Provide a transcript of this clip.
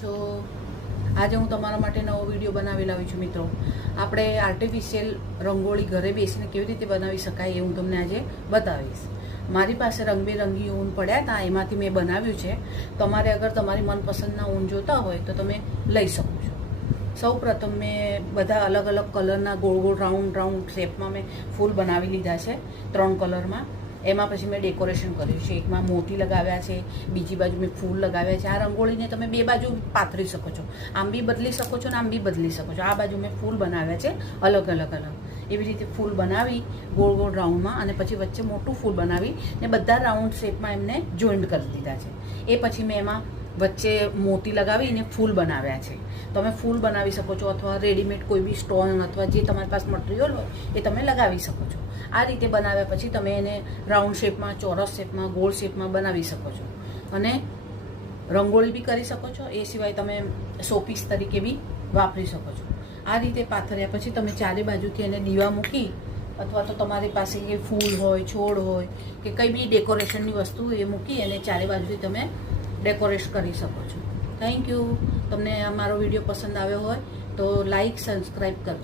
છો? આજે હું તમારા માટે નવો વિડીયો બનાવી લાવી છું મિત્રો. આપણે આર્ટિફિશિયલ રંગોળી ઘરે બેસીને કેવી રીતે બનાવી શકાય એ હું તમને આજે બતાવીશ. મારી પાસે રંગબેરંગી ઊન પડ્યા હતા, એમાંથી મેં બનાવ્યું છે. તમારે અગર તમારી મનપસંદના ઊન જોતા હોય તો તમે લઈ શકો છો. સૌ પ્રથમ મેં બધા અલગ અલગ કલરના ગોળ ગોળ રાઉન્ડ શેપમાં મેં ફૂલ બનાવી લીધા છે, 3 કલરમાં. એમાં પછી મેં ડેકોરેશન કર્યું છે. એકમાં મોતી લગાવ્યા છે, બીજી બાજુ મેં ફૂલ લગાવ્યા છે. આ રંગોળીને તમે બે બાજુ પાથરી શકો છો, આમ બી બદલી શકો છો ને આમ બી બદલી શકો છો. આ બાજુ મેં ફૂલ બનાવ્યા છે અલગ અલગ. એવી રીતે ફૂલ બનાવી ગોળ ગોળ રાઉન્ડમાં, અને પછી વચ્ચે મોટું ફૂલ બનાવી ને બધા રાઉન્ડ શેપમાં એમને જોઈન્ટ કરી દીધા છે. એ પછી મેં એમાં વચ્ચે મોતી લગાવીને ફૂલ બનાવ્યા છે. તમે ફૂલ બનાવી શકો છો, અથવા રેડીમેડ કોઈ બી સ્ટોન અથવા જે તમારી પાસે મટીરિયલ હોય એ તમે લગાવી શકો છો. આ રીતે બનાવ્યા પછી તમે એને રાઉન્ડ શેપમાં, ચોરસ શેપમાં, ગોળ શેપમાં બનાવી શકો છો, અને રંગોળી બી કરી શકો છો. એ સિવાય તમે શોપીસ તરીકે બી વાપરી શકો છો. આ રીતે પાથર્યા પછી તમે ચારે બાજુથી એને દીવા મૂકી, અથવા તો તમારી પાસે એ ફૂલ હોય, છોડ હોય કે કંઈ બી ડેકોરેશનની વસ્તુ એ મૂકી અને ચારે બાજુથી તમે ડેકોરેટ કરી શકો છો. Thank you. તમને અમારો વિડીયો પસંદ આવ્યો હોય તો લાઈક, સબસ્ક્રાઈબ કરજો.